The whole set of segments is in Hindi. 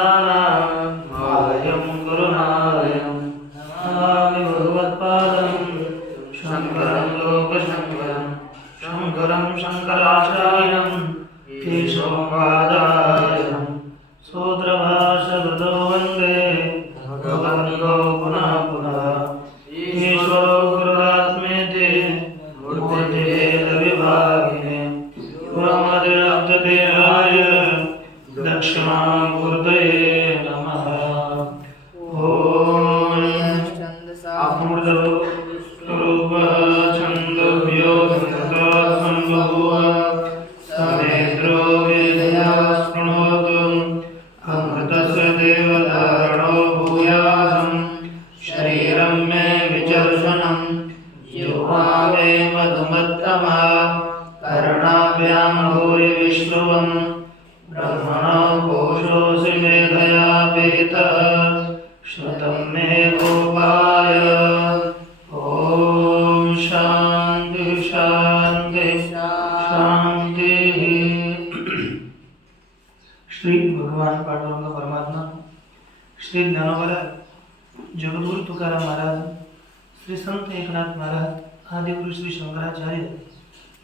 मालयं गुरुनालयं नमामि भगवत्पादं शङ्करं लोकशङ्करं शङ्करं शङ्कराचार्यं केशवपादायं सूत्रभाष्यकृतो वन्दे भगवन्तो पुनः पुनः ईश्वरो गुरुरात्मेति मूर्तिभेदविभागिने ब्रह्मदेवाय दक्षिणामूर्तये नमः। ॐ अमृतरूपः छन्दोभ्यो संबभूव समेन्द्रो वेदया शृणोतु अमृतस्य देवधारणो भूयासं शरीरं मे विचर्षणं जिह्वावे मधुमत्तमा कर्णाभ्यां भूरि विश्रुवम् ब्रह्मणो घोषोऽसि मेधया पीतः श्रुतं मे गोपाय। ॐ शान्ति शान्ति शान्ति। श्री भगवान पांडुरंग परमात्मा, श्री ज्ञानोबा जगद्गुरु तुकाराम महाराज, श्री संत एकनाथ महाराज, आदि गुरु श्री शंकराचार्य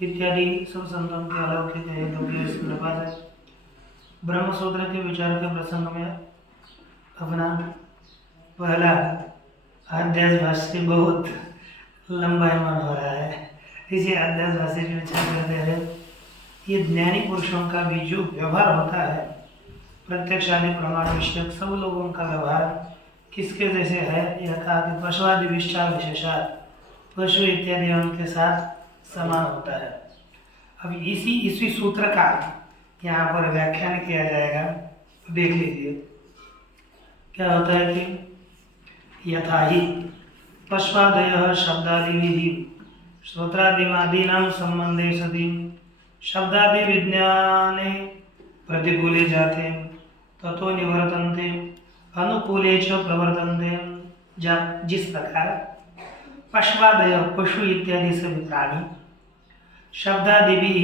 इत्यादि सब संतों के अलौकिक कृपा से ब्रह्मसूत्र के विचार के प्रसंग में अपना पहला अध्यास भाष्य बहुत लंबायमान हो रहा है। इसी अध्यास भाष्य के विचार करते हैं। ये ज्ञानी पुरुषों का भी जो व्यवहार होता है, प्रत्यक्ष आदि प्रमाण विषयक सब लोगों का व्यवहार किसके जैसे है, यह कहा कि पशुआदि विष्टा विशेषात, पशु इत्यादि उनके साथ समान होता है। अब इसी सूत्र का यहाँ पर व्याख्यान किया जाएगा, देख लीजिए क्या होता है कि यथा ही पश्वादयः शब्दादिभिः श्रोत्रादिमादीनां संबंधे सति शब्दादि विज्ञाने प्रतिकूले जाते ततो निवर्तन्ते अनुकूले च प्रवर्तन्ते। जिस प्रकार पश्वादय पशु इत्यादि सभी प्राणी शब्दादिभिः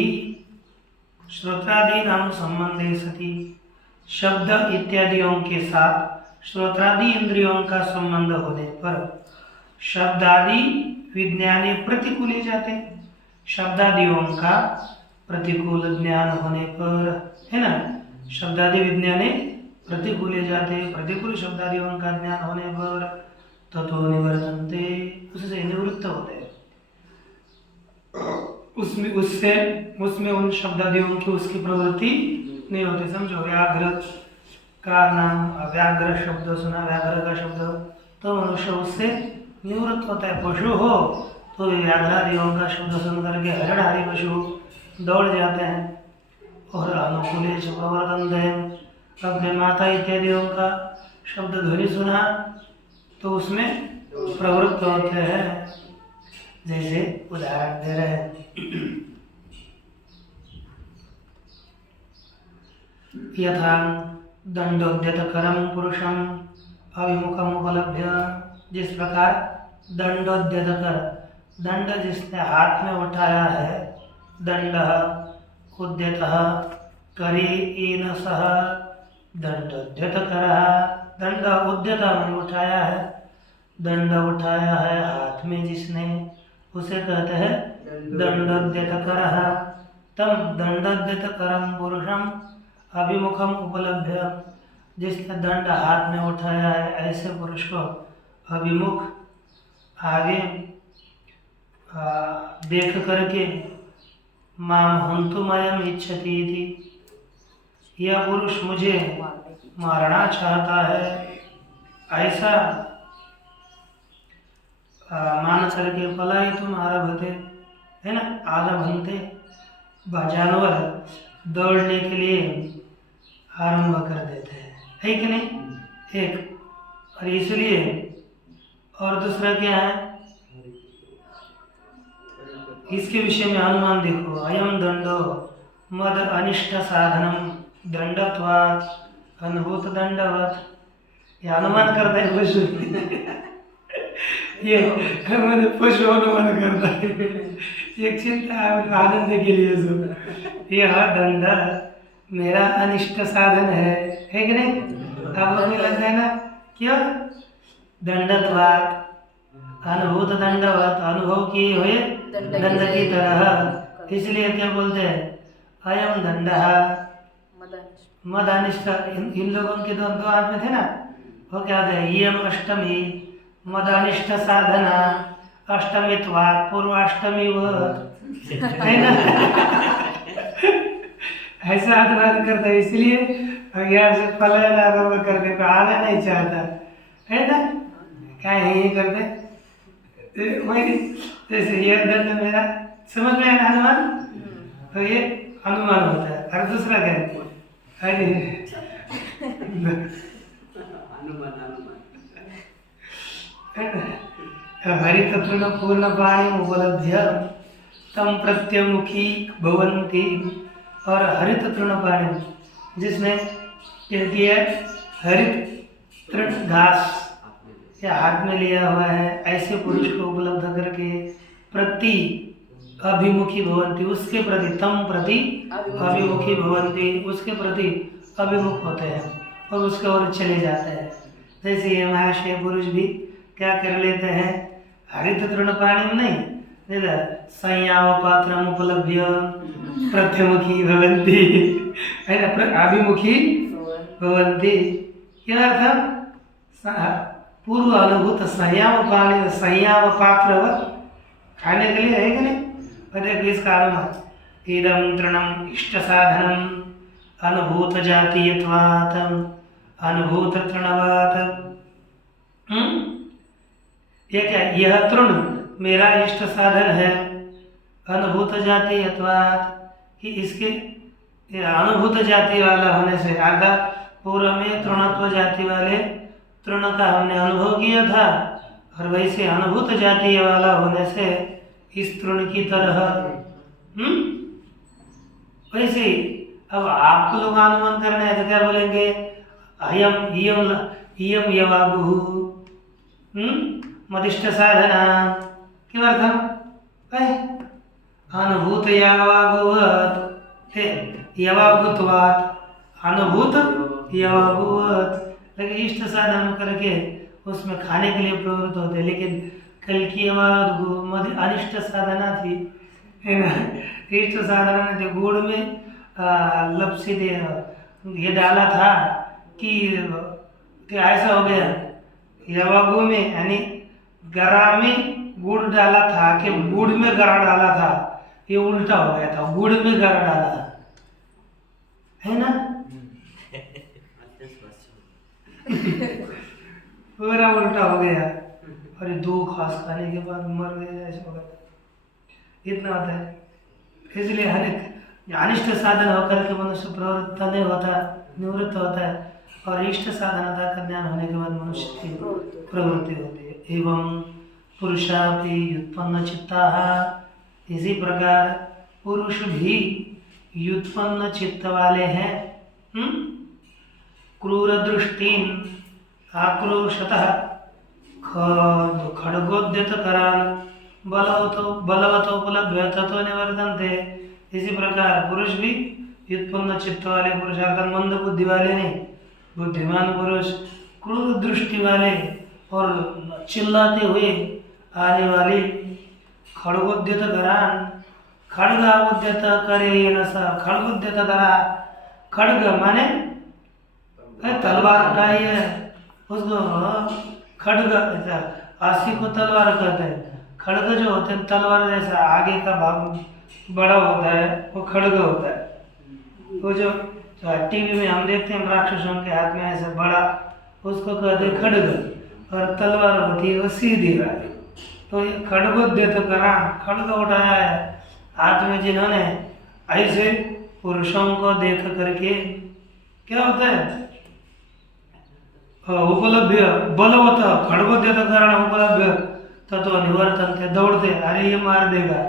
श्रोत्रादि नाम संबंधे सति शब्द इत्यादियों के साथ श्रोत्रादि इंद्रियों का संबंध होने पर शब्दादि विज्ञाने प्रतिकूले जाते, शब्दादियों का प्रतिकूल ज्ञान होने पर, है ना, शब्दादि विज्ञाने प्रतिकूले जाते, प्रतिकूल शब्दादियों का ज्ञान होने पर ततो निवर्तन्ते, उससे निवृत्त होते, उसमें उन शब्दादियों की उसकी प्रवृत्ति नहीं होती। समझो, व्याघ्र का नाम, व्याघ्र शब्द सुना, व्याघ्र का शब्द, तो मनुष्य उससे निवृत्त होता है। पशु हो तो व्याघ्रादियों का शब्द सुन करके हरिणादि पशु दौड़ जाते हैं और अनुकूले च प्रवर्तन्ते, अपने माता इत्यादियों का शब्द ध्वनि सुना तो उसमें प्रवृत्त होते हैं। जैसे उदाहरण दे रहे हैं, यथा दंडोद्यतकरं पुरुषं अभिमुखम् उपलभ्य, जिस प्रकार दंडोद्यतकर, दंड जिसने हाथ में उठाया है, दंड उद्यतः करी ईन सह दंडोद्यतकरः, दंड उद्यत मैंने उठाया है, दंड उठाया है हाथ में जिसने, उसे कहते हैं दंडोद्यतकरः। तम दंडोद्यतकरं पुरुषम अभिमुखम उपलभ्य, जिसने दंड हाथ में उठाया है ऐसे पुरुष को अभिमुख आगे देख करके माम हंतुमयम इच्छति थी, यह पुरुष मुझे मारना चाहता है, ऐसा मान करके पलायितुम आरभते, है ना, आरभन्ते, जानवर दौड़ने के लिए आरंभ कर देते हैं, है कि नहीं, एक। और इसलिए, और दूसरा क्या है, इसके विषय में अनुमान देखो, अयम दंडो मद अनिष्ट साधनम दंडत्वात् अनुभूत दंडवत, ये अनुमान करता है पशु ये मैंने पशु अनुमान करता है, एक चिंता आनंद के लिए जो यह दंड मेरा अनिष्ट साधन है कि नहीं? आपको भी लगता है ना? क्यों? दंडत्वात्, अनुभूत दंडवत, अनुभव किए हुए दंड की तरह। इसलिए क्या बोलते हैं? अयम दंडः मदानिष्ठ। इन लोगों के दो दो हाथ में थे ना, वो क्या थे? यम अष्टमी मदानिष्ठ साधना अष्टमीत्वात् पूर्वाष्टमी है ना? ऐसा अनुवाद करते हैं, इसलिए यहाँ से पलायन आरंभ करने को आना नहीं चाहता है ना? क्या ये करते वही, जैसे ये दंड मेरा समझ में आया अनुमान, तो ये अनुमान होता है। और दूसरा क्या है? अरे हरित तृण पूर्ण पाणी उपलब्ध्य तम प्रत्यमुखी भवन्ति। और हरित तृणपाणी, जिसने क्या किया? हरित तृण घास या हाथ में लिया हुआ है, ऐसे पुरुष को उपलब्ध करके प्रति अभिमुखी भवन्ति, उसके प्रति, तम प्रति अभिमुखी भवन्ति, उसके प्रति अभिमुख होते हैं और उसके ओर चले जाते हैं। जैसे ये महाशय पुरुष भी क्या कर लेते हैं? हरित तृणपाणी नहीं, संयाव पात्रम उपलब्ध्य प्रत्यमुखी भवन्ति, है ना? अभिमुखी भवन्ति। क्या अर्थ? पूर्व अनुभूत संयाव पाणी, संयाव पात्र खाने के लिए है कि नहीं? देखो इसका अनुमान, इदं तृणम इष्ट साधनम अनुभूत जातीयत्वात् अनुभूत तृणवात्। ये क्या? यह तृण मेरा इष्ट साधन है, अनुभूत जातीयत्वात्, कि इसके अनुभूत जाति वाला होने से, अर्थात पूर्व में तृणत्व जाति वाले तृण का हमने अनुभव किया था, और वैसे अनुभूत जातीय वाला होने से इस तृण की तरह वैसे अब आपको लोग अनुमान करना है तो क्या बोलेंगे? अयम इयम इयम यवागु मदिष्ट साधना। किमर्थम? अनुभूत यवागुवत्, यवागुत्वात् अनुभूत यवागुवत्। लेकिन इष्ट साधन करके उसमें खाने के लिए प्रवृत्त होते, लेकिन कल की आवाज अनिष्ट साधना थी, है ना? इष्ट साधना ने गुड़ में लपसी दे ये डाला था कि ऐसा हो गया, यवागु में यानी गरा में गुड़ डाला था कि गुड़ में गरा डाला था, ये उल्टा हो गया था, गुड़ में गरा डाला था, है ना? पूरा उल्टा हो गया, और ये दो घास खाने के बाद मर गए, ऐसा हो गया। इतना होता है। इसलिए हर एक अनिष्ट साधन होकर के मनुष्य प्रवृत्त नहीं होता, निवृत्त होता है, और इष्ट साधनता का ज्ञान होने के बाद मनुष्य की प्रवृत्ति होती है। एवं पुरुषापि व्युत्पन्न चित्ताः, इसी प्रकार पुरुष भी व्युत्पन्न चित्त वाले हैं। क्रूर दृष्टिन आक्रोशतः खड्गोद्यतकरान् बलवतोपलभ्य ततो निवर्तन्ते। इसी प्रकार पुरुष भी व्युत्पन्न चित्त वाले पुरुष, अर्थात मंद बुद्धि वाले नहीं, बुद्धिमान पुरुष क्रूर दृष्टि वाले और चिल्लाते हुए आने वाली खड्गोद्यतकरान्, खड्ग उद्यत करे न सा, खड्गोद्यत करा, खड्ग माने तलवार उठाई है, उसको खड्ग, आसी को तलवार कहते हैं। खड्ग जो होते हैं तलवार जैसा आगे का भाग बड़ा होता है, वो खड्ग होता है। वो जो टीवी में हम देखते हैं राक्षसों के हाथ में ऐसा बड़ा, उसको कहते हैं खड्ग, और तलवार होती है वो सीधी वाली। तो ये खड्गोद्यत करा, खड्ग उठाया है हाथ में जिन्होंने, ऐसे पुरुषों को देख करके क्या होता है? उपलब्ध बलवत खड्गोद्यत कारण उपलब्ध तत्व निवर्तनते, दौड़ते, अरे ये मार देगा।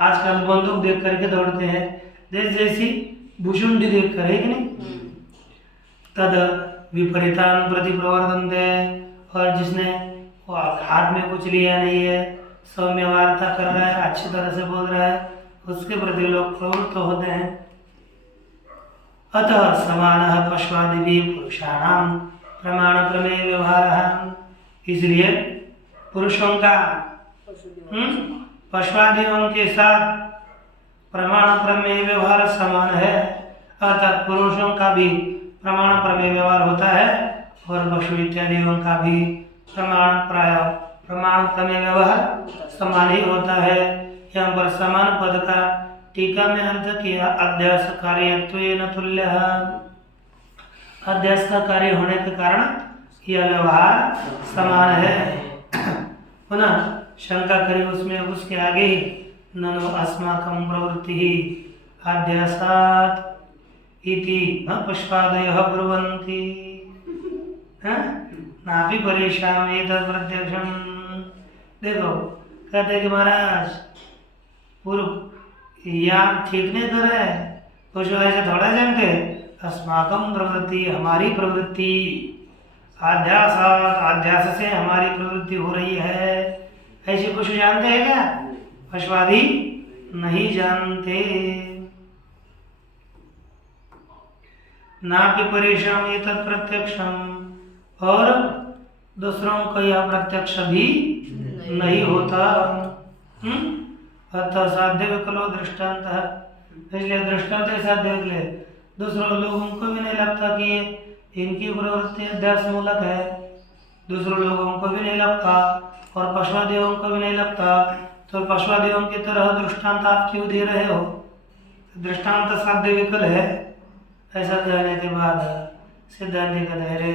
आजकल बंदूक देख करके दौड़ते हैं, जैसी भुषुंडी देख कर, है कि नहीं? तद विपरीतान प्रति प्रवर्तनते, और जिसने हाथ में कुछ लिया नहीं है, सौम्य वार्ता कर रहा है, अच्छी तरह से बोल रहा है, उसके प्रति लोग प्रवृत्त होते हैं। अतः समानः पश्वादिभिः पुरुषाणाम् प्रमाण प्रमेय व्यवहार, इसलिए पुरुषों का पशुआदियों के साथ प्रमाण प्रमेय व्यवहार समान है, अर्थात पुरुषों का भी प्रमाण प्रमेय व्यवहार होता है और पशु इत्यादियों का भी प्रमाण प्रमेय व्यवहार समान ही होता है। यहाँ पर समान पद का टीका में अर्थ किया अध्यास कार्यत्वेन तुल्य, अध्यास का कार्य होने के कारण यह व्यवहार समान है। पुनः शंका करें उसमें, उसके आगे ही ननु अस्माकं प्रवृत्ति अध्यासात् इति न पश्चादयः ब्रुवन्ति नापि परेशान एतत् प्रत्यक्षम। देखो कहते हैं कि महाराज पूर्व या ठीक नहीं कर रहे, कुछ ऐसे थोड़ा जानते, अस्माकं प्रवृत्ति हमारी प्रवृत्ति, अध्यास से हमारी प्रवृत्ति हो रही है, ऐसे कुछ जानते हैं क्या? पशुवादी नहीं जानते। ना कि परेशान ये तत्प्रत्यक्षम, और दूसरों को यह प्रत्यक्ष भी नहीं होता। अतः साध्य विकलो दृष्टांत, इसलिए दृष्टांत ऐसा देख ले, दूसरों लोगों को भी नहीं लगता कि इनकी प्रवृत्ति अध्यास मूलक है, दूसरों लोगों को भी नहीं लगता और पशुवादियों को भी नहीं लगता, तो पशुवादियों की तरह दृष्टांत आप क्यों दे रहे हो? दृष्टांत साध्य विकल है। ऐसा कहने के बाद सिद्धांति कहते हैं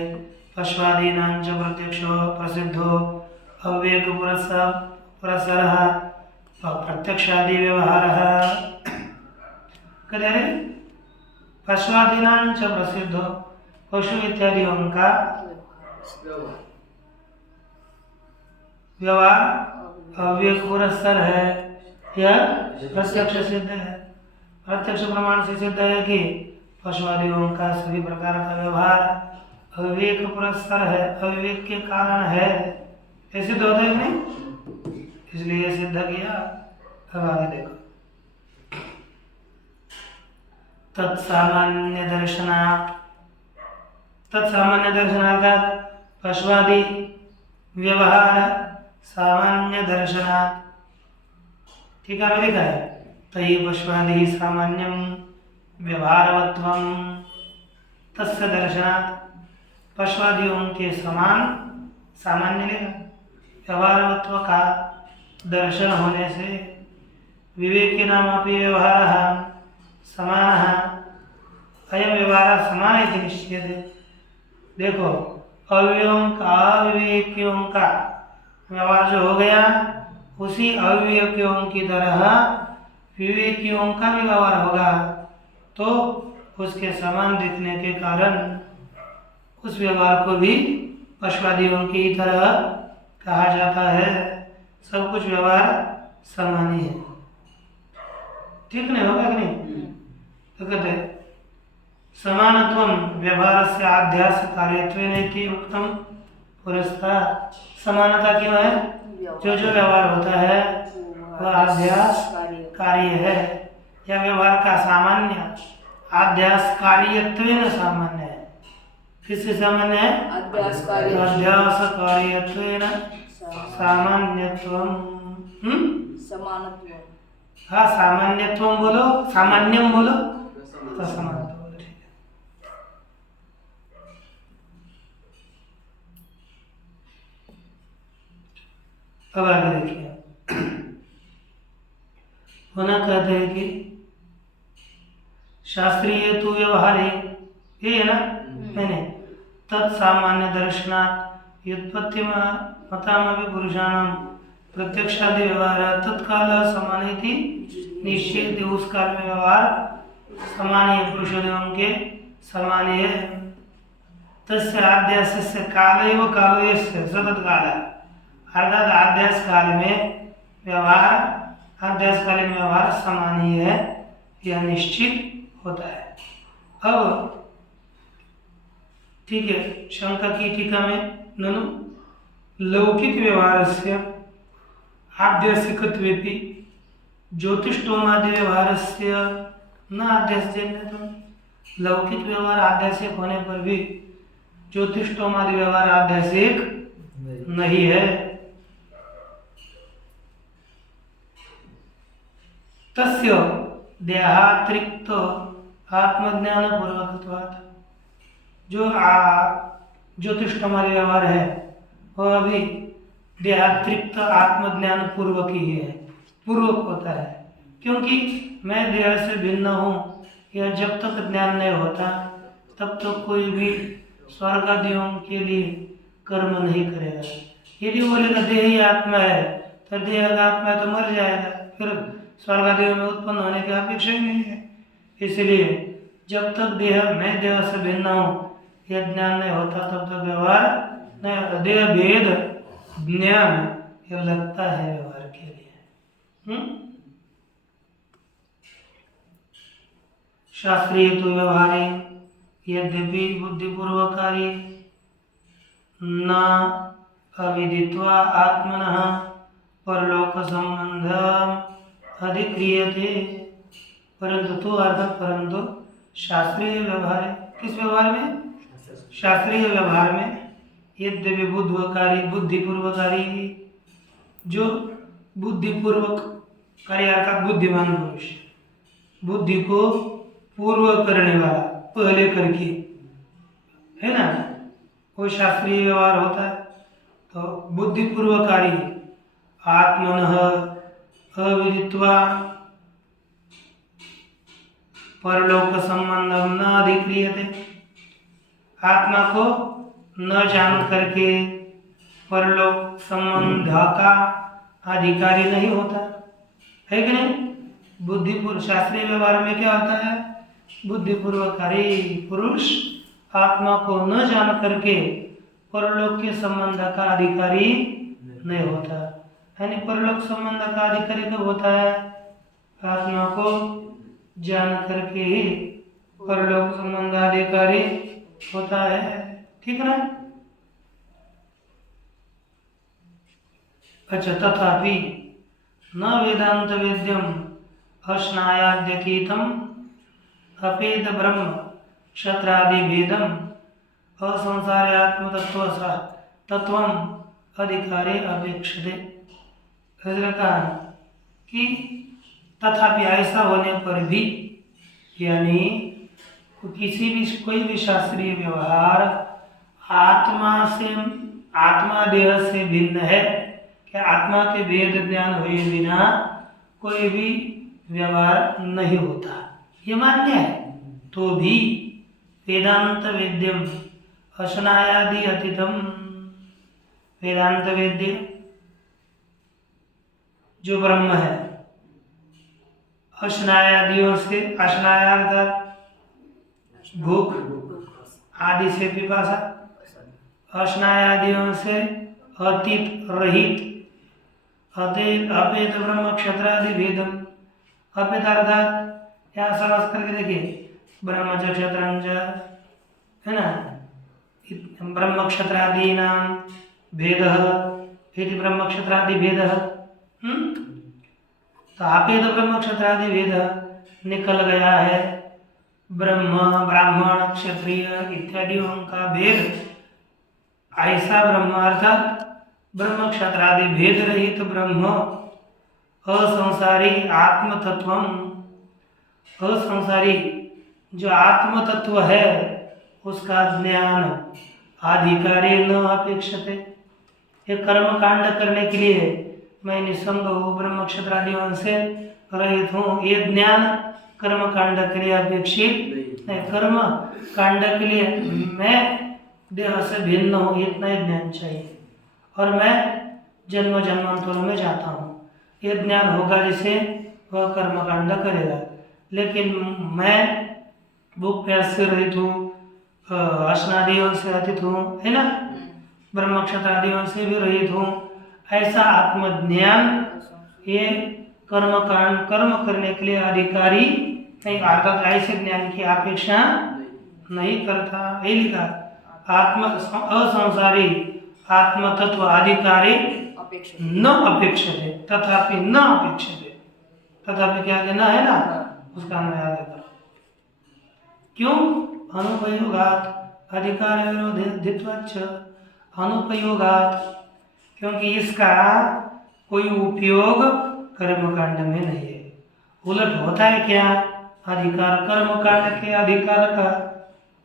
पशुवादीनां च प्रत्यक्षो प्रसिद्धो अव्यक पुरस्सरः प्रत्यक्षादि व्यवहारः। कहते हैं पशुवादीनां च प्रसिद्धो, पशु इत्यादियों का व्यवहार अव्यक पुरस्सर है, यह प्रत्यक्ष सिद्ध है। प्रत्यक्ष प्रमाण से सिद्ध है कि पशुआदियों का सभी प्रकार का व्यवहार अविवेक पुरस्सर है, अविवेक के कारण है, ऐसे तो होता ही नहीं, इसलिए सिद्ध किया। अब आगे देखो, तत्सामान्य दर्शनार्थात पशुआदि व्यवहार सामान्य दर्शनात्, ठीक है, लिखा है तयि पशुआदि सामान्यम व्यवहारवत्वम तस्य दर्शनात्, पशुआदियों के समान सामान्य लिखा व्यवहारवत्व का दर्शन होने से विवेकी नाम अपि व्यवहारः समानः, अयं व्यवहारः समान इति निश्चयते। देखो अविवेकियों का व्यवहार जो हो गया, उसी अविवेकियों की तरह विवेकियों का भी व्यवहार होगा, तो उसके समान दिखने के कारण उस व्यवहार को भी पशुआदियों की तरह कहा जाता है। सब कुछ व्यवहार समान ही है, ठीक नहीं होगा कि नहीं? तो कहते हैं समानत्वम व्यवहारस्य अध्यास कार्यत्वेन इति उक्तम पुरस्तात्। समानता क्यों है? जो जो व्यवहार होता है वह अध्यास कार्य है, या व्यवहार का सामान्य अध्यास कार्यत्वेन सामान्य है। किससे सामान्य है? अध्यास कार्यत्वेन सामान्यत्वम। समानत्वम, हाँ सामान्यत्वम बोलो, सामान्यम बोलो तो समानत्व बोलो, ठीक है। अब आगे देखिए, होना कहते हैं कि शास्त्रीय तो व्यवहारिक, ये है ना, मैंने तत्सामान्य दर्शनात् व्युत्पत्ति मतामपि पुरुषाणां प्रत्यक्षादि व्यवहार तत्काल समान इति निश्चयते। उस काल में व्यवहार समान है, पुरुषों के समान है। तस्य आद्यास्य काल एव कालो यस्य सतत काल, अर्थात आद्यास काल में व्यवहार, आद्यासकालीन व्यवहार समान ही है, यह निश्चित होता है। अब ठीक है, शंका की टीका में ननु लौकिक व्यवहारस्य आद्यासिकत्वेपि ज्योतिष्टोमादि व्यवहारस्य न आद्यास्यन्यतम। लौकिक व्यवहार आद्यासिक होने पर भी ज्योतिष्ठोमादि व्यवहार आध्यासिक नहीं है। तस्य देहातिरिक्त आत्मज्ञान पूर्वकत्वात्, जो ज्योतिष्ठोमादि व्यवहार है वह अभी देहातिरिक्त आत्मज्ञान पूर्वक ही है, पूर्वक होता है। क्योंकि मैं देह से भिन्न हूँ, यह जब तक ज्ञान नहीं होता तब तक कोई भी स्वर्ग आदियों के लिए कर्म नहीं करेगा। यदि बोलेगा देह ही आत्मा है तो देह का आत्मा है तो मर जाएगा, फिर स्वर्ग आदियों में उत्पन्न होने की अपेक्षा ही नहीं है। इसलिए जब तक मैं देह से भिन्न हूँ यह ज्ञान नहीं होता तब तक व्यवहार नहीं। देह भेद ज्ञान यह लगता है व्यवहार के लिए। शास्त्रीय तो व्यवहारे यद्यपि बुद्धिपूर्वकारी न अविदित्वा आत्मनः परलोक संबंधम अधिक्रियते, परंतु शास्त्रीय व्यवहार, किस व्यवहार में? शास्त्रीय व्यवहार में यद्यपि बुद्धिपूर्वकारी, जो बुद्धिपूर्वक कार्य अर्थात बुद्धिमान पुरुष, बुद्धि को पूर्व करने वाला, पहले करके, है ना, वो शास्त्रीय व्यवहार होता है। तो बुद्धिपूर्वकारी आत्मनः अविदित्वा परलोक संबंधम न अधिक्रियते, आत्मा को न जान करके परलोक संबंध का अधिकारी नहीं होता है कि नहीं। बुद्धिपूर्व शास्त्रीय व्यवहार में क्या होता है? बुद्धिपूर्वकारी पुरुष आत्मा को न जान करके परलोक के संबंध का अधिकारी नहीं होता। यानी परलोक संबंध का अधिकारी कब होता है? आत्मा को जान करके ही परलोक संबंध अधिकारी होता है। ठीक है ना? अच्छा, तथापि न वेदांत वेद्यम अश्नायाद्यतीतम अपेद ब्रह्म क्षत्रादि भेदम असंसार्यात्म तत्वम अधिकारे अपेक्षते। कहा कि तथापि ऐसा होने पर भी, यानी कोई भी शास्त्रीय व्यवहार आत्मा देह से भिन्न है, कि आत्मा के भेद ज्ञान हुए बिना कोई भी व्यवहार नहीं होता, ये मान्य है। तो भी वेदांत वेद्यम अश्नायादि अतीतम, वेदांत वेद्य जो ब्रह्म है, अश्नायादियों से, अश्नायार्थ भूख, आदि से पिपासा, अश्नायादियों से अतीत रहित, अपेत ब्रह्म क्षत्रादि भेदम, अपेत अर्थात यहाँ समझ करके देखिए, ब्रह्म च क्षत्रंच, है ना, ब्रह्म क्षत्रादि नाम भेदः इति ब्रह्म क्षत्रादि भेदः। तो अपेत ब्रह्म क्षत्रादि भेद निकल गया है। ब्राह्मण क्षत्रिय इत्यादियों का भेद, ऐसा ब्रह्म अर्थात ब्रह्म क्षत्रादि भेद रहित ब्रह्म असंसारी आत्म तत्वम, असंसारी जो आत्म तत्व है उसका ज्ञान अधिकारी न अपेक्षते। ये कर्म कांड करने के लिए मैं निसंग हूँ, ब्रह्म क्षत्रादियों से रहित हूँ, ये ज्ञान कर्म कांड के लिए अपेक्षित नहीं। कर्म कांड के लिए मैं देह से भिन्न हूँ, इतना ही ज्ञान चाहिए, और मैं जन्म जन्मांतरों में जाता हूँ, ये ज्ञान होगा जिसे वह कर्म कांड करेगा। लेकिन मैं भूख प्यास से रहित हूँ, अश्नादियों से अतीत हूँ, है ना, ब्रह्म क्षत्रादियों से भी रहित हूँ, ऐसा आत्मज्ञान ये कर्म करने के लिए अधिकारी नहीं, अर्थात ऐसे ज्ञान की अपेक्षा नहीं करता। ये लिखा असंसारी आत्म तत्व अधिकारी न अपेक्षते, तथापि न अपेक्षते, तथापि क्या देना है ना, उसका अन्वय आगे करो। क्यों? अनुभवयोगात अधिकार विरोधित्वाच्च अनुपयोगात्, क्योंकि इसका कोई उपयोग कर्मकांड में नहीं है। उलट होता है क्या, अधिकार कर्मकांड के अधिकार का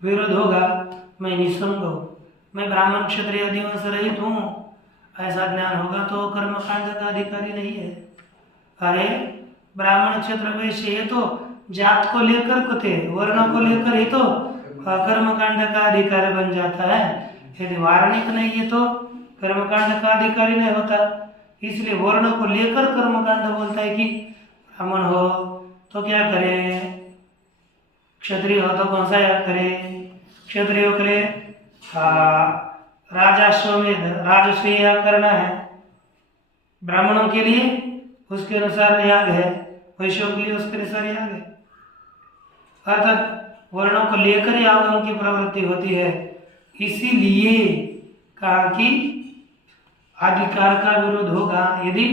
विरोध होगा। मैं निसंग हूँ, मैं ब्राह्मण क्षत्रिय आदियों से रहित हूँ, ऐसा ज्ञान होगा तो कर्मकांड का अधिकारी नहीं है। अरे ब्राह्मण क्षेत्र वैश्य ये तो जात को लेकर को थे, वर्ण को लेकर ही तो कर्मकांड का अधिकारी बन जाता है। यदि वार्णिक नहीं है तो कर्मकांड का अधिकारी नहीं होता। इसलिए वर्ण को लेकर कर्मकांड बोलता है कि ब्राह्मण हो तो क्या करे, क्षत्रिय हो तो कौन सा याग करे, क्षत्रिय करे राजाश्वमेध राजस्व याग करना है, ब्राह्मणों के लिए उसके अनुसार याग है, वैश्यों के लिए उसके अनुसार याग है। अर्थात वर्णों को लेकर यागों की प्रवृत्ति होती है। इसीलिए कहा कि अधिकार का विरोध होगा यदि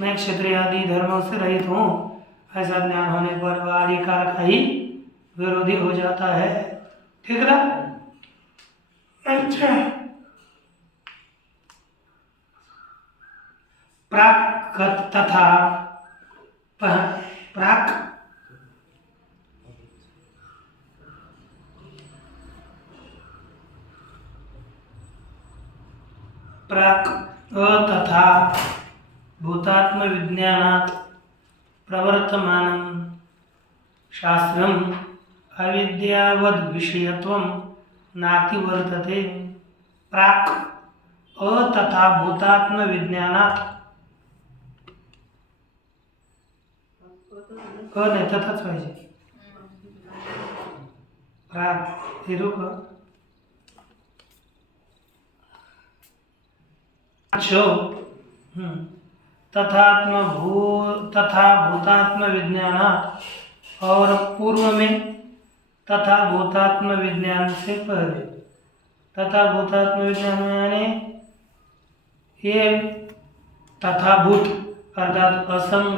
मैं क्षत्रिय आदि धर्मों से रहित हूँ, ऐसा ज्ञान होने पर वह अधिकार का ही विरोधी हो जाता है। ठीक ना? अच्छा, प्राक तथा प्राक प्राक तथा भूतात्म विज्ञानात् प्रवर्तमानं शास्त्रम् अविद्यावद् विषयत्वं नाति वर्तते। प्राक तथा भूतात्म विज्ञानात् नहीं तथाच पाहिजे। प्राक हे रुक तथा भूतात्म विज्ञानात्, और पूर्व में तथा भूतात्म विज्ञान से पहले। तथा भूतात्म विज्ञान में यानी ये तथा भूत अर्थात असंग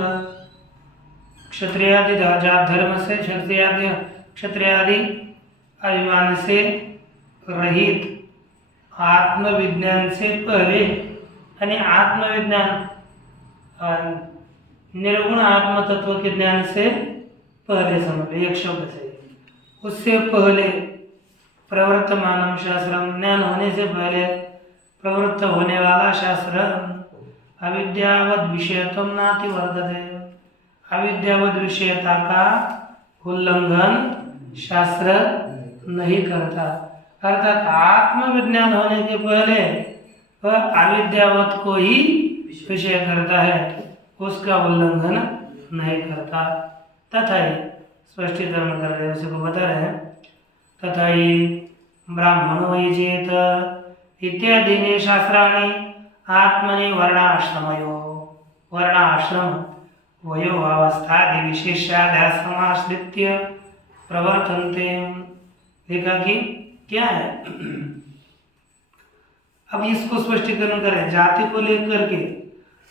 क्षत्रियादि जात धर्म से क्षत्रियादि अभिमान से रहित आत्मविज्ञान से पहले, यानी आत्मविज्ञान निर्गुण आत्म तत्व के ज्ञान से पहले, समझ लो एक शब्द से, उससे पहले प्रवर्तमानम शास्त्रम, ज्ञान होने से पहले प्रवृत्त होने वाला शास्त्र अविद्यावद् विषयत्वं नाति वर्तते। अविद्यावद् विषयता का उल्लंघन शास्त्र नहीं करता। अर्थात आत्मविज्ञान होने के पहले वह अविद्यावत को ही विषय करता है, उसका उल्लंघन नहीं करता। तथा ही स्पष्टीकरण कर रहे हैं, उसको बता रहे हैं। तथा ही ब्राह्मणो यजेत इत्यादीनि शास्त्राणि आत्मनि वर्णाश्रम वयो अवस्थादि विशेषाध्यासमाश्रित्य प्रवर्तन्ते। देखा कि क्या है, अब इसको स्पष्टीकरण करें। जाति को लेकर के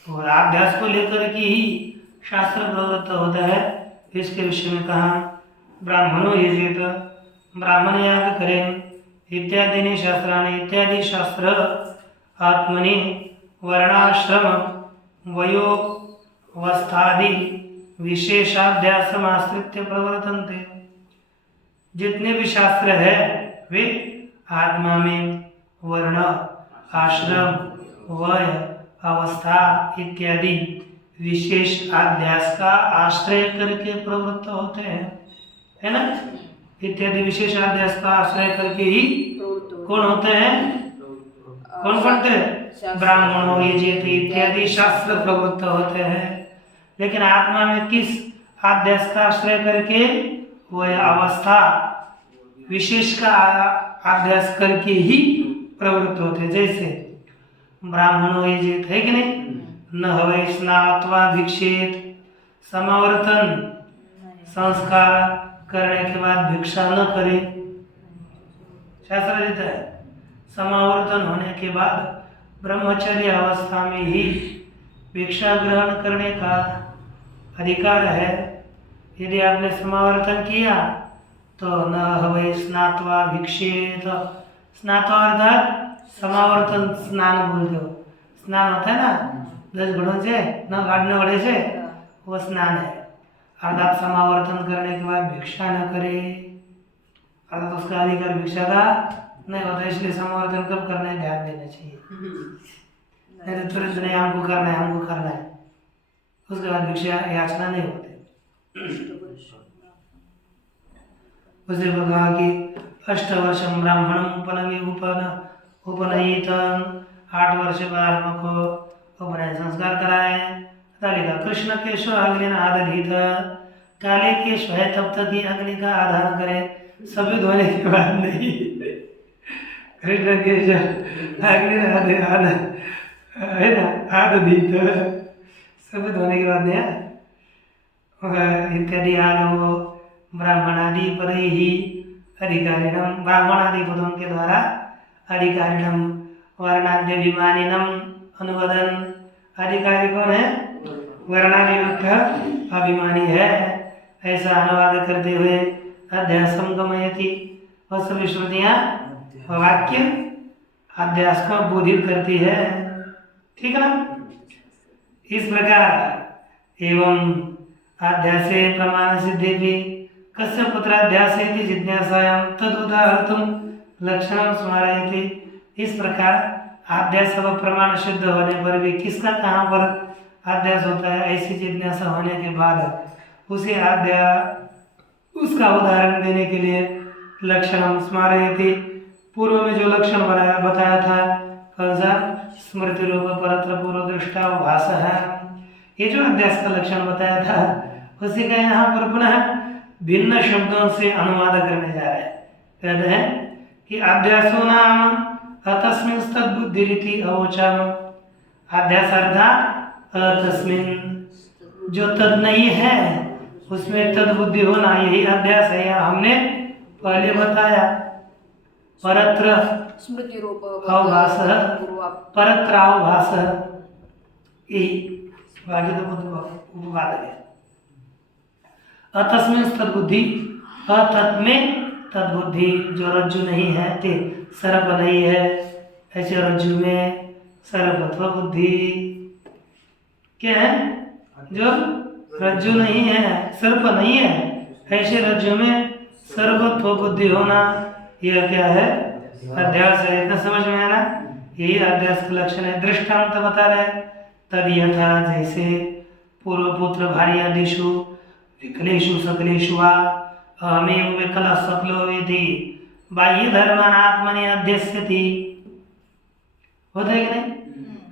और अभ्यास को लेकर के ही शास्त्र प्रवृत्त होता है। इसके विषय में कहा ब्राह्मणों यजेत, ब्राह्मण याग करें, इत्यादि शास्त्राणि, इत्यादि शास्त्र आत्मनि वर्णाश्रम वयो अवस्थादि विशेषाध्यासम आश्रित्य प्रवर्तन्ते। जितने भी शास्त्र है वे आत्मा में वर्ण, आश्रम, वय, अवस्था इत्यादि विशेष अध्यास का आश्रय करके प्रवृत्त होते हैं, है ना। इत्यादि विशेष अध्यास का आश्रय करके ही कौन होते हैं, कौन बनते हैं, ब्राह्मणों यजेत इत्यादि शास्त्र प्रवृत्त होते हैं। लेकिन आत्मा में किस अध्यास का आश्रय करके, वह अवस्था विशेष का अभ्यास करके ही प्रवृत्त होते। जैसे ब्राह्मणों यजेत है कि नहीं, न हवै स्नात्वा भिक्षेत, समावर्तन संस्कार करने के बाद भिक्षा न करे, शास्त्र देता है। समावर्तन होने के बाद ब्रह्मचर्य अवस्था में ही भिक्षा ग्रहण करने का अधिकार है। यदि आपने समावर्तन किया तो न हवै स्नात्वा भिक्षेत, स्नातो अर्थात समावर्तन स्नान बोलते हो। स्नान होता है ना 10 घड़ों से न गाड़ने घड़े से, वो स्नान है। अर्थात समावर्तन करने के बाद भिक्षा न करे, अर्थात उसका अधिकार भिक्षा का नहीं होता, इसलिए समावर्तन कब करना है ध्यान देना चाहिए। नहीं तो तुरंत नहीं हमको करना है, हमको करना है, उसके बाद भिक्षा याचना नहीं होती। उसे कहा कि 8 वर्षम ब्राह्मणम उपनयित, 8 वर्ष ब्राह्मण को उपनयन संस्कार कराए। तालिका कृष्ण केशव अग्नि आदधित, काले केशव है तब तक ही अग्नि का आधान करे, सभी धोने के बाद नहीं। कृष्ण केशव अग्नि है ना आदधित, सभी धोने के बाद नहीं इत्यादि आगमो ब्राह्मणादि पद ही अधिकारिणम, ब्राह्मणादि पदों के द्वारा अधिकारिणम वर्णाद्यभिमानिनम अनुवदन। अधिकारी कौन है? वर्णाभिमुक्त अभिमानी है, ऐसा अनुवाद करते हुए अध्यासम गमयति, और सभी श्रुतियाँ वाक्य अध्यास को बोधित करती है। ठीक है ना? इस प्रकार एवं अध्यासे प्रमाण सिद्धि भी कस्य पुत्राध्यासे जिज्ञासायां तद उदाहर्तुम लक्षणम स्मारयति। इस प्रकार अध्यास व प्रमाण सिद्ध होने पर भी किसका कहाँ पर अध्यास होता है, ऐसी जिज्ञासा होने के बाद उसे उसका उदाहरण देने के लिए लक्षणम स्मारयति, पूर्व में जो लक्षण बताया था कौन सा? स्मृति रूप परत्र पूर्व दृष्टा भास है, ये जो अध्यास का लक्षण बताया था उसी का यहाँ पर पुनः भिन्न शब्दों से अनुवाद करने जा रहे हैं। कहते हैं कि अध्यासो नाम अतस्मिन् तद्बुद्धि रीति अवोचम। अध्यास अर्थात अतस्मिन्, जो तद नहीं है उसमें तद्बुद्धि होना, यही अध्यास है। या हमने पहले बताया परत्र स्मृति रूप अवभास, परत्र अवभास, यही बाकी तो उपवाद है। अतस्मिन् तद्बुद्धि, अतत् में तद्बुद्धि, जो रज्जु नहीं है ते सर्प नहीं है, ऐसे रज्जु में सर्पत्व बुद्धि। क्या है? जो रज्जु नहीं है, सर्प नहीं है, ऐसे रज्जु में सर्वत्व बुद्धि होना, यह क्या है? अध्यास है। इतना समझ में आना? यही अध्यास का लक्षण है। दृष्टांत बता रहे तद यथा, जैसे पूर्व पुत्र भार्यादिषु विकलेषु सकलेषु वा अहमेव विकल सकलो विधि बाह्य धर्मान आत्मनि अध्यस्यति। होता है कि नहीं?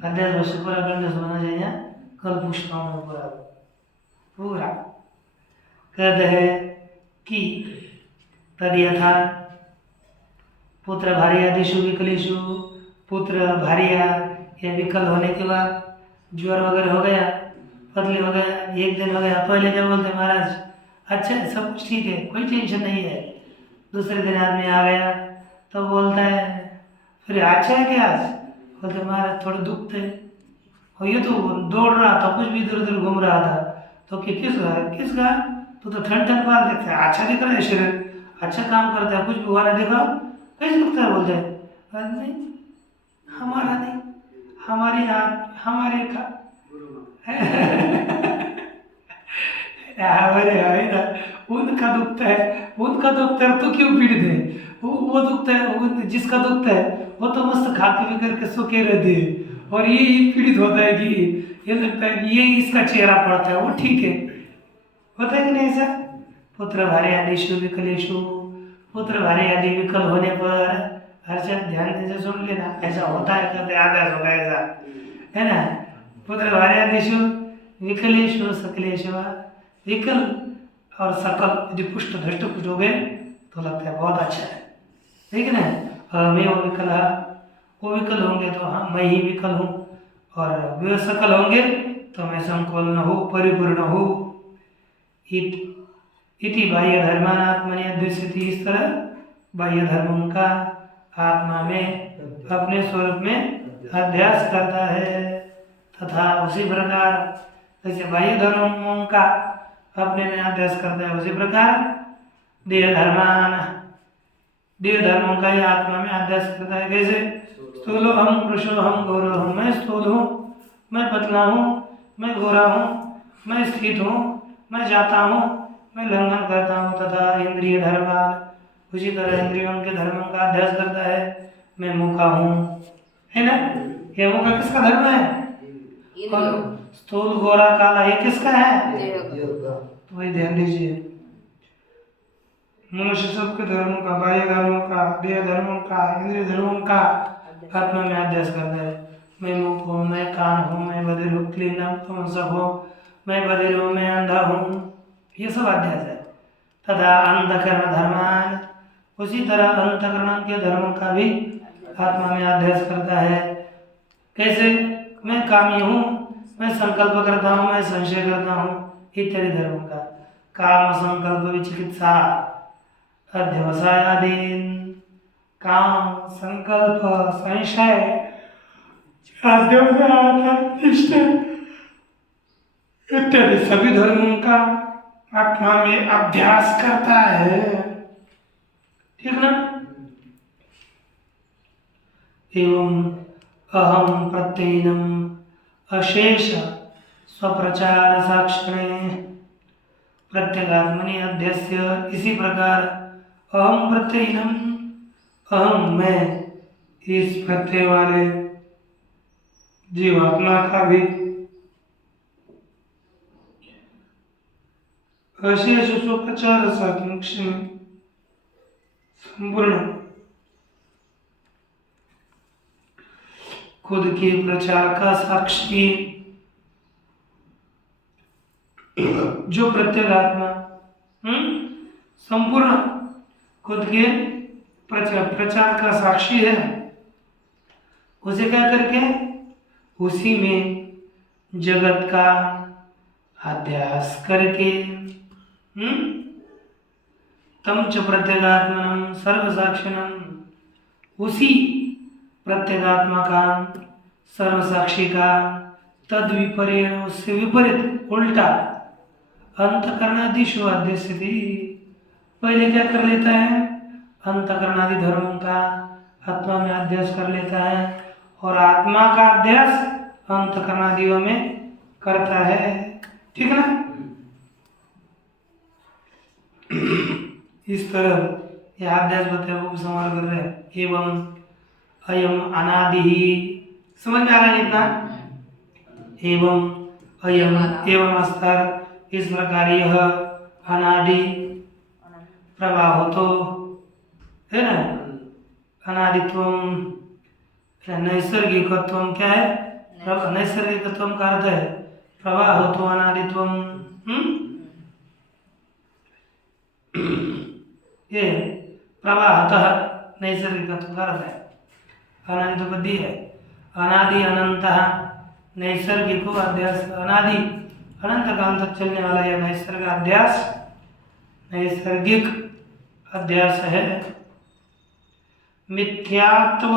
अध्यास वर्ष पूरा गंडस होना चाहिए। कल पूछता हूँ मैं पूरा कहते हैं कि तद यथा पुत्र भार्यादिषु विकलेषु, पुत्र भार्या या विकल होने के बाद ज्वर वगैरह हो गया, पतले हो गया, एक दिन हो गया, पहले जब बोलते महाराज अच्छा है, सब कुछ ठीक है, कोई टेंशन नहीं है, दूसरे दिन आदमी आ गया तो बोलता है फिर अच्छा है क्या आज? बोलते महाराज थोड़ा दुख थे, और ये तो दौड़ रहा था, कुछ भी इधर उधर घूम रहा था, तो किसका तो ठंड ठंड बाल देखते हैं, अच्छा दिख रहा है शरीर, अच्छा काम करता है, कुछ भी हुआ ना देखा कैसे लगता है? बोलते हैं नहीं हमारा नहीं, हमारी आप हमारे का उनका दुखता है, उनका दुखता है तो क्यों पीड़ित है? वो दुखता है, जिसका दुखता है वो तो मस्त खा पी करके सुखे रहते हैं, और ये पीड़ित होता है कि ये लगता है कि ये इसका चेहरा पड़ता है, वो ठीक है। होता है कि नहीं ऐसा? पुत्र भार्य आदिशु विकलेशु, पुत्र भार्य आदि विकल होने पर हर्षद ध्यान से सुन लेना, ऐसा होता है कभी आदेश होगा ऐसा है ना। पुत्र भार्य आदिशु विकलेशु सकलेशु, विकल और सकल यदि पुष्ट धृष्ट कुछ हो गए तो लगता है बहुत अच्छा है, ठीक है ना। मैं वो विकल है, वो विकल होंगे तो हाँ मैं ही विकल हूँ, और वे सकल होंगे तो मैं संकुल न हो, परिपूर्ण हो। इति बाह्य धर्मान आत्मनि अध्यस्यति, इस तरह बाह्य धर्मों का आत्मा में अपने स्वरूप में अध्यास करता है। तथा उसी प्रकार जैसे बाह्य धर्मों का अपने में अध्यास करता है, उसी प्रकार देह धर्मान देह धर्मों का ये आत्मा में अध्यास करता है। कैसे? स्थूलो हम, पुरुषो हम, गौरव हूँ। मैं स्थूल हूँ, मैं पतला हूँ, मैं गोरा हूँ, मैं स्थित हूँ, मैं जाता हूँ, मैं लंघन करता हूँ। तथा इंद्रिय धर्मान, उसी तरह इंद्रियों के धर्मों का अध्यास करता है। मैं मुखा हूँ, है ना? ये मुखा किसका धर्म है? और स्थूल गोरा काला ये किसका है? तो वही ध्यान दीजिए, मनुष्य सबके धर्मों का, बाह्य धर्मों का, देह धर्मों का, इंद्रिय धर्मों का आत्मा में अध्यास करता है। मैं मुख हूँ, मैं कान हूँ, मैं बधिर हूँ, क्लीनम तुम सब हो, मैं बधिर हूँ, मैं अंधा हूँ, ये सब अध्यास है। तथा अंतकरण धर्मान, उसी तरह अंतकरण के धर्मों का भी आत्मा में अध्यास करता है। कैसे? मैं कामी हूँ, मैं संकल्प करता हूँ, मैं संशय करता हूँ, इत्यादि धर्मों का। काम संकल्प विचिकित्सा अध्यवसायादीन, काम संकल्प संशय इत्यादि सभी धर्मों का आत्मा में अभ्यास करता है। ठीक ना? एवं अहम प्रत्ययनम अशेष स्वप्रचार साक्षिणे प्रत्यगात्मनि अध्यस्य। इसी प्रकार अहम प्रत्ययनम, अहम मैं, इस प्रत्यय वाले जीवात्मा का भी अशेष स्वप्रचार साक्षिणे संपूर्ण खुद के प्रचार का साक्षी जो प्रत्यगात्मा संपूर्ण खुद के प्रचार का साक्षी है, उसे क्या करके उसी में जगत का अध्यास करके तम च प्रत्यगात्मनम सर्वसाक्षिणम, उसी प्रत्यगात्मा का, सर्वसाक्षी का, तद विपरीत, उससे विपरीत उल्टा अंतकरणादिशु अध्यस्यति, पहले क्या कर लेता है? अंतकरणादि धर्मों का आत्मा में अध्यास कर लेता है और आत्मा का अध्यास अंतकरणादियों में करता है। ठीक ना? इस तरह यह अध्यास बताया वो संवार कर रहे हैं। एवं अयम अनादि ही, समझ में आ रहा है इतना? एवं अयम, एवं अस्तर, इस प्रकार यह अनादि प्रवाह तो है ना, अनादित्वम नैसर्गिकत्वम क्या है? नैसर्गिकत्वम का अर्थ है प्रवाह तो अनादित्वम। ये प्रवाहतः नैसर्गिकत्व का अर्थ है, अनादि बुद्धि है। अनादि अनंत नैसर्गिको अध्यास, अनादि अनंत काल तक चलने वाला यह नैसर्गिक अध्यास, नैसर्गिक अध्यास है। मिथ्यात्व,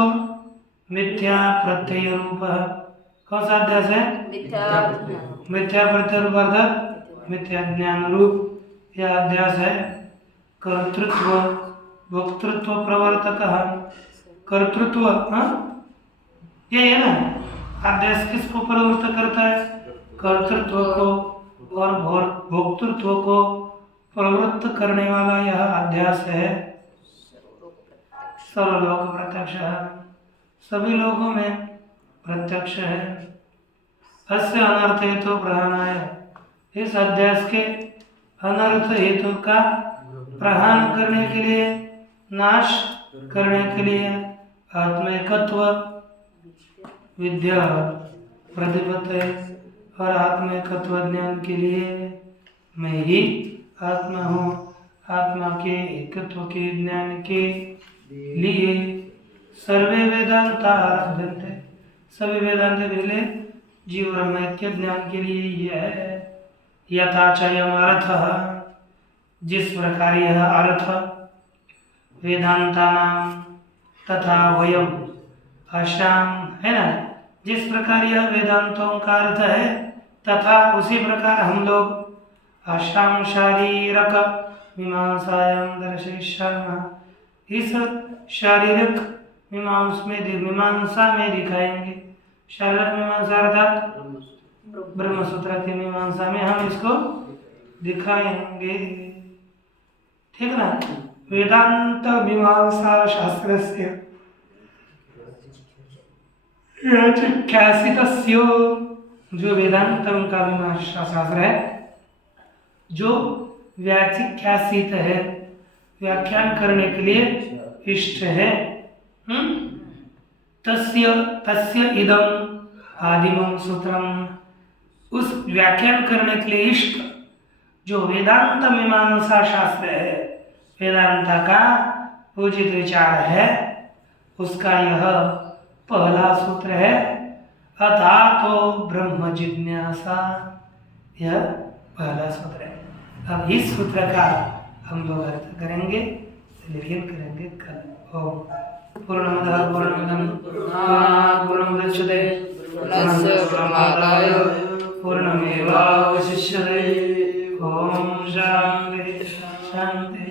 मिथ्या प्रत्यय रूप, कौन सा अध्यास है? मिथ्या प्रत्यय रूप अर्थात मिथ्या ज्ञान रूप यह अध्यास है। कर्तृत्व भोक्तृत्व प्रवर्तक, कर्तृत्व ये है ना, अध्यास किसको प्रवृत्त करता है? कर्तृत्व को, और भोक्तृत्व को प्रवृत्त करने वाला यह अध्यास है सर्वलोक प्रत्यक्ष, सभी लोगों में प्रत्यक्ष है। अस्य अनर्थ हेतु प्रहानाय, इस अध्यास के अनर्थ हेतु का प्रहान करने के लिए, नाश करने के लिए आत्मैकत्व विद्या प्रतिपत्ति और आत्मैकत्व ज्ञान के लिए मैं ही आत्मा हूँ, आत्मा के एकत्व के ज्ञान के लिए सर्वे वेदांत आरभ्यन्ते, सभी वेदांत के लिए जीव ब्रह्मैक्य ज्ञान के लिए यह है। यथा चयम अर्थ, जिस प्रकार यह अर्थ वेदांतानां तथा वयम अशाम, है ना, जिस प्रकार यह वेदांतों का अर्थ है तथा उसी प्रकार हम लोग अशाम शारीरक मीमांसायां दर्शयिष्यामः, इस शारीरिक मीमांसा में दिखाएंगे। शारीरिक मीमांसा अर्थात ब्रह्म सूत्र की मीमांसा में हम इसको दिखाएंगे। ठीक ना। वेदांत मीमांसा शास्त्रस्य व्याख्यासितस्य, जो वेदांत का मीमांसा शास्त्र है, जो व्याख्यासित है, व्याख्यान करने के लिए इष्ट है। तस्य इदम आदिमं सूत्रम, उस व्याख्यान करने के लिए इष्ट जो वेदांत मीमांसा शास्त्र है, वेदांत का पूजित विचार है, उसका यह पहला सूत्र है। अथातो ब्रह्म जिज्ञासा, यह पहला सूत्र है। अब इस सूत्र का हम लोग अर्थ करेंगे, लेकिन करेंगे कल। ओम पूर्णमदः पूर्णमिदं पूर्णात् पूर्णमुदच्यते पूर्णस्य पूर्णमादाय पूर्णमेवावशिष्यते। ओम शांति शांति।